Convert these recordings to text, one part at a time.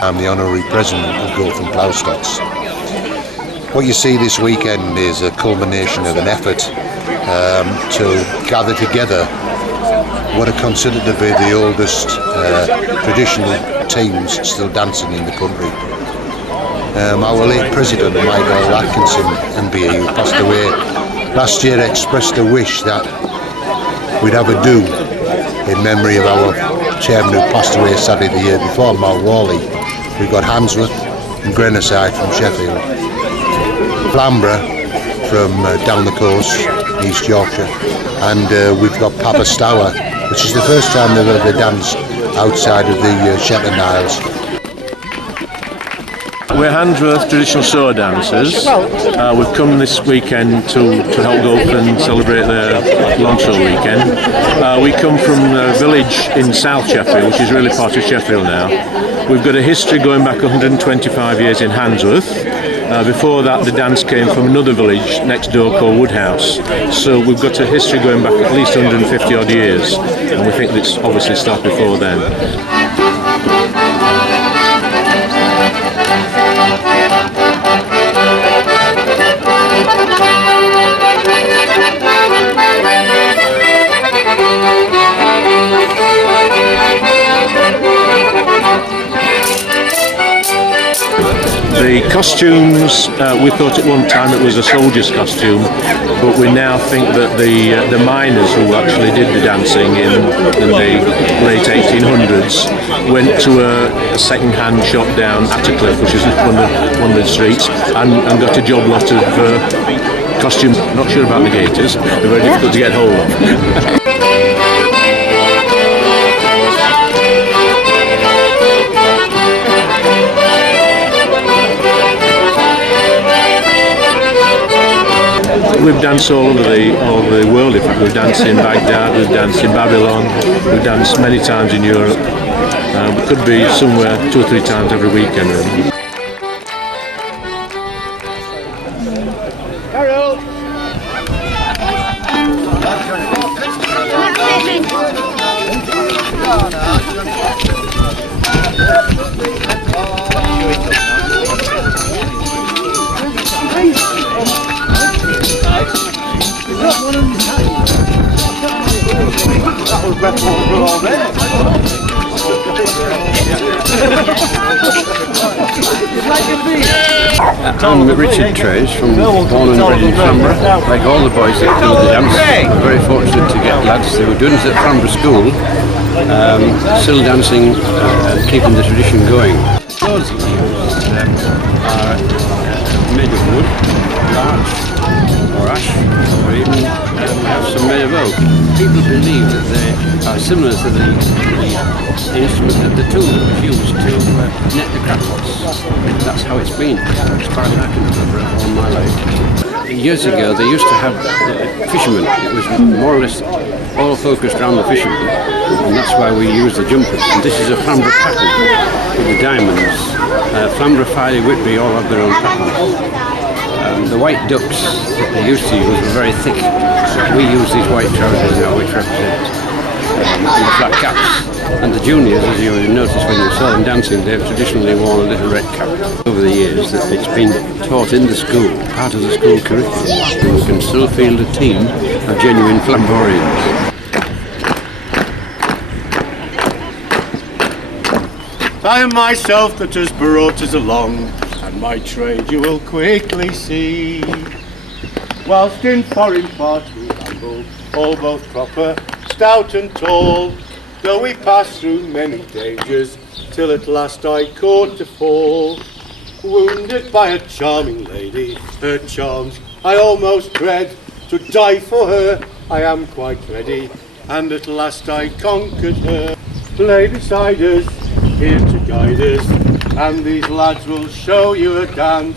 I'm the Honorary President of Goathland Plough Stots. What you see this weekend is a culmination of an effort to gather together what are considered to be the oldest traditional teams still dancing in the country. Our late President, Michael Atkinson, MBE, who passed away last year, expressed a wish that we'd have a do in memory of our chairman who passed away sadly the year before, Worley. We've got Handsworth and Grenoside from Sheffield, Flamborough from down the coast, East Yorkshire, and we've got Stour, which is the first time they've ever danced outside of the Shetland Isles. We're Handsworth traditional Stour dancers. We've come this weekend to help Goathland celebrate their launch of the weekend. We come from a village in South Sheffield, which is really part of Sheffield now. We've got a history going back 125 years in Handsworth. Before that, the dance came from another village next door called Woodhouse. So we've got a history going back at least 150 odd years, and we think it's obviously started before then. The costumes, we thought at one time it was a soldier's costume, but we now think that the miners who actually did the dancing in the late 1800s went to a second-hand shop down Atkinson, which is one of the streets, and got a job lot of costumes. Not sure about the gaiters, they're very difficult to get hold of. We've danced all over the world. In fact, we've danced in Baghdad, we've danced in Babylon, we've danced many times in Europe. We could be somewhere 2 or 3 times every weekend. Really. I'm Richard Trace, born and bred in Flamborough. Like all the boys that do the dance, we're very fortunate to get lads who were doing it at Flamborough School, still dancing, keeping the tradition going. Those are made of wood, larch, or ash, or even have some made of oak. People believe that they are similar to the instrument, that the tool that was used to net the crackpots. That's how it's been, as far as I can remember, all my life. Years ago they used to have fishermen. It was more or less all focused around the fishermen, and that's why we use the jumpers. And this is a Flamborough pattern with the diamonds. Flamborough, Filey, Whitby all have their own patterns. The white ducks that they used to use were very thick. We use these white trousers now, which represent the flat caps. And the juniors, as you would notice when you saw them dancing, they've traditionally worn a little red cap. Over the years, that it's been taught in the school, part of the school curriculum, and we can still field a team of genuine Flamborians. I am myself that has brought us along, and my trade you will quickly see. Whilst in foreign parts we ramble, all both proper, stout and tall, though we passed through many dangers, till at last I caught to fall. Wounded by a charming lady, her charms I almost dread, to die for her I am quite ready, and at last I conquered her. Lay beside us, here to guide us, and these lads will show you a dance.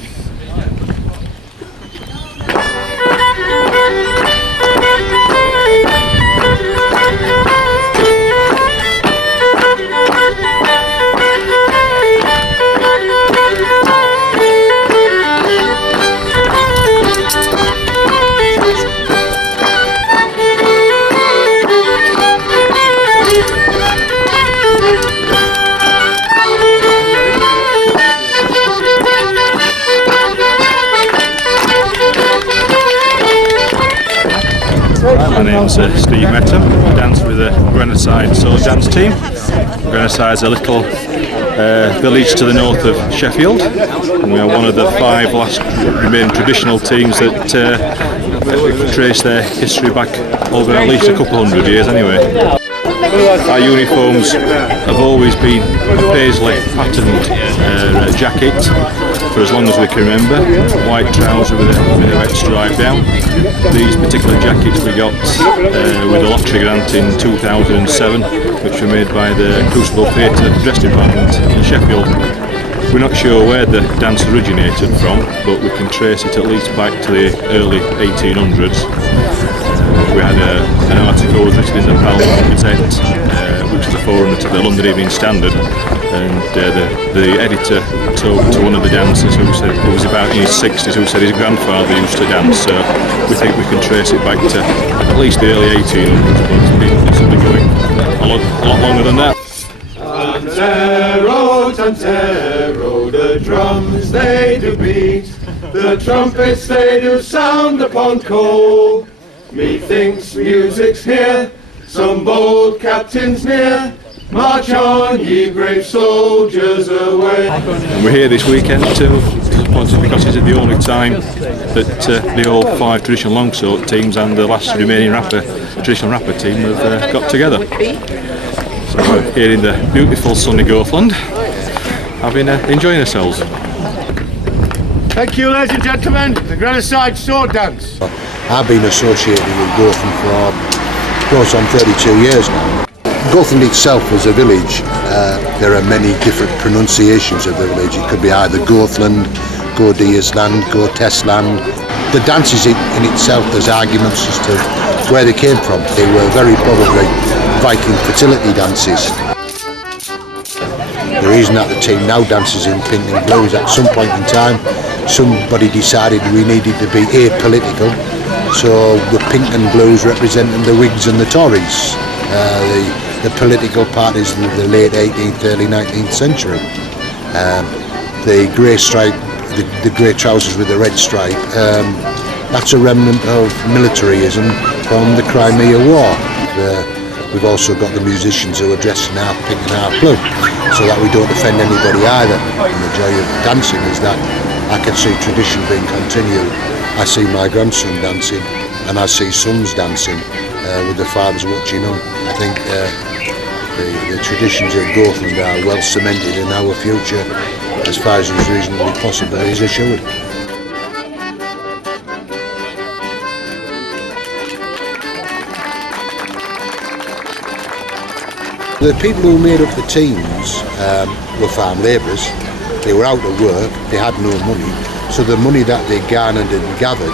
name's Steve Metham. I dance with the Grenoside solo dance team. Grenoside's a little village to the north of Sheffield, and we are one of the 5 last remaining traditional teams that trace their history back over at least a couple hundred years anyway. Our uniforms have always been a paisley patterned jacket for as long as we can remember. White trousers with a red stripe down. These particular jackets we got with a lottery grant in 2007, which were made by the Crucible Theatre Dress Department in Sheffield. We're not sure where the dance originated from, but we can trace it at least back to the early 1800s. We had an article written in the Plough Gazette, which is a forerunner to the London Evening Standard, and the editor talked to one of the dancers who was about in his 60s, who said his grandfather used to dance, so we think we can trace it back to at least the early 1800s, but it's been going a lot longer than that. Tantero, tantero, the drums they do beat, the trumpets they do sound upon call. Methinks music's here, some bold captains near, march on, ye brave soldiers, away. And we're here this weekend because it's the only time that the all 5 traditional longsword teams and the last remaining traditional rapper team have got together. So we're here in the beautiful sunny Goathland, enjoying ourselves. Thank you, ladies and gentlemen, the Grenoside sword dance. I've been associated with Goathland for close on 32 years now. Goathland itself as a village, there are many different pronunciations of the village. It could be either Goathland, Goathland, Goathland. The dances in itself, there's arguments as to where they came from. They were very probably Viking fertility dances. The reason that the team now dances in pink and blue is at some point in time somebody decided we needed to be apolitical, so the pink and blues representing the Whigs and the Tories, the political parties in the late 18th, early 19th century. The grey stripe, the grey trousers with the red stripe, that's a remnant of militarism from the Crimea War. We've also got the musicians who are dressed in half pink and half blue, so that we don't offend anybody either. And the joy of dancing is that I can see tradition being continued. I see my grandson dancing, and I see sons dancing with the fathers watching on. I think the traditions of Goathland are well cemented, and our future, as far as is reasonably possible, is assured. The people who made up the teams were farm labourers. They were out of work, they had no money, so the money that they garnered and gathered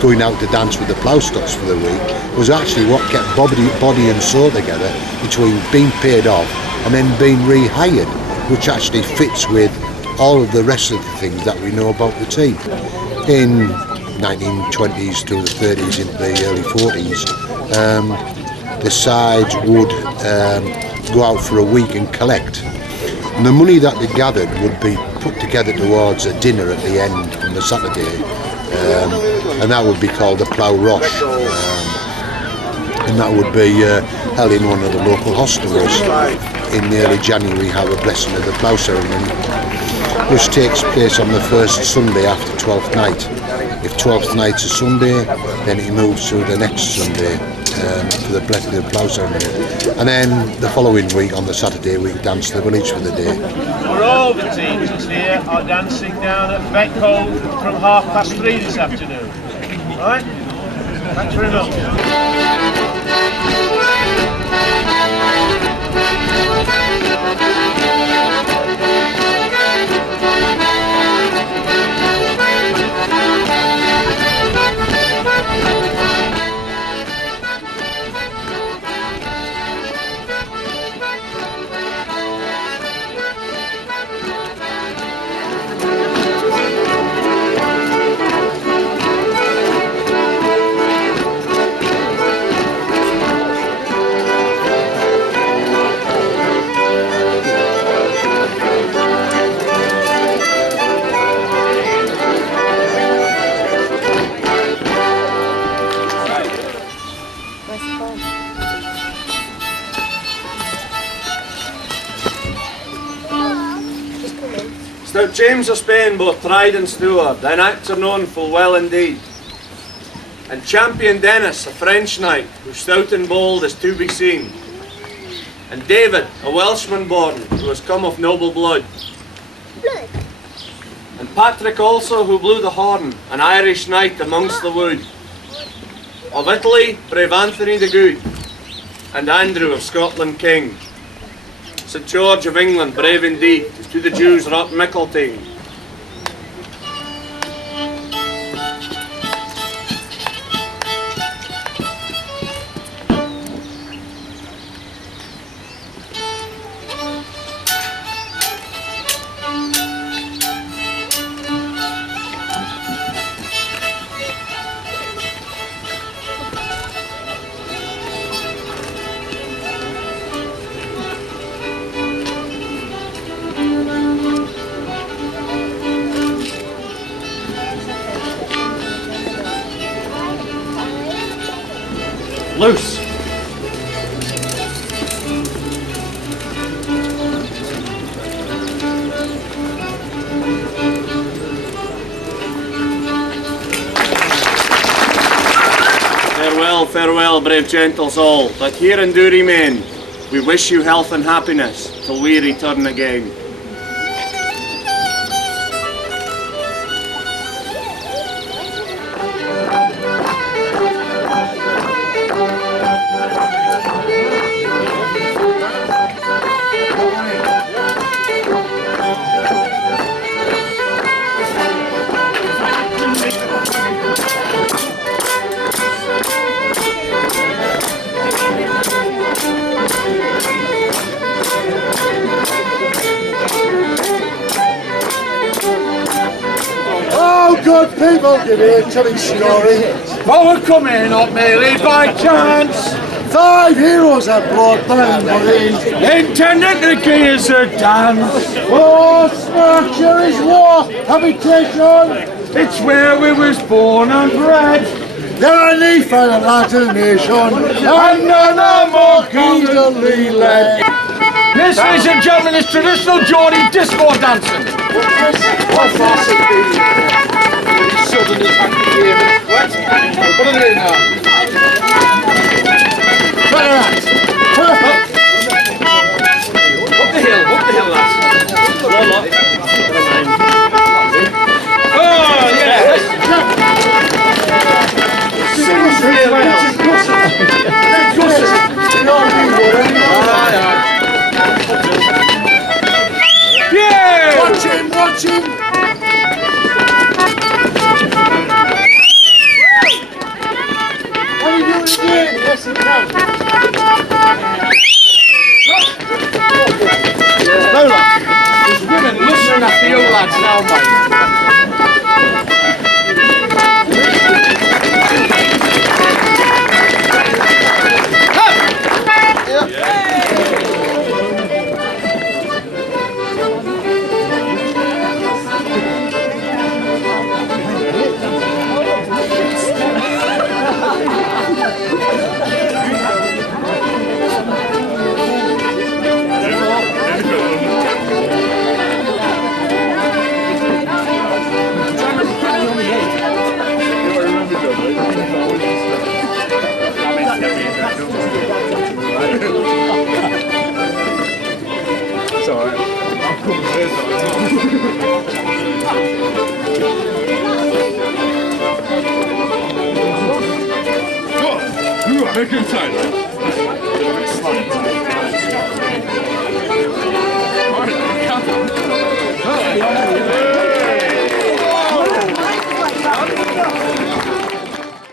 going out to dance with the Plough Stots for the week was actually what kept body and soul together between being paid off and then being rehired, which actually fits with all of the rest of the things that we know about the team. In 1920s to the 30s into the early 40s, the sides would go out for a week and collect. And the money that they gathered would be put together towards a dinner at the end on the Saturday, and that would be called the Plough Rosh, and that would be held in one of the local hostelries. In early January we have a blessing of the plough ceremony, which takes place on the first Sunday after 12th night. If 12th night's a Sunday, then it moves to the next Sunday for the blessing of the plough ceremony. And then the following week, on the Saturday, we dance the village for the day. For all the teams here are dancing down at Beckhold from 3:30 this afternoon. Right? Thanks very much. Stout James of Spain, both tried and Stour, thine acts are known full well indeed. And Champion Dennis, a French knight, who stout and bold is to be seen. And David, a Welshman born, who has come of noble blood. And Patrick also, who blew the horn, an Irish knight amongst the wood. Of Italy, brave Anthony the Good, and Andrew of Scotland king. St George of England, brave indeed, to the Jews wrought Mickelting. Loose. Farewell, farewell, brave gentles all, that here and do remain. We wish you health and happiness till we return again. Good people, give me a telling story. Forward coming, not merely by chance. 5 heroes have brought down for these. Intending to give us a dance. Oh, Snark, here is war, habitation. It's where we was born and bred. There are need for the lads of the nation, And none are more easily led. This, ladies and gentlemen, is traditional Geordie disco dancing. What farce it be? Southerners have to hear it. What are they doing now? Perfect! Up the hill, lads. Oh, yeah. Yeah! Watch him! What are you doing again? Yes, he can. There's women listening after you lads now, mate. Make him tight.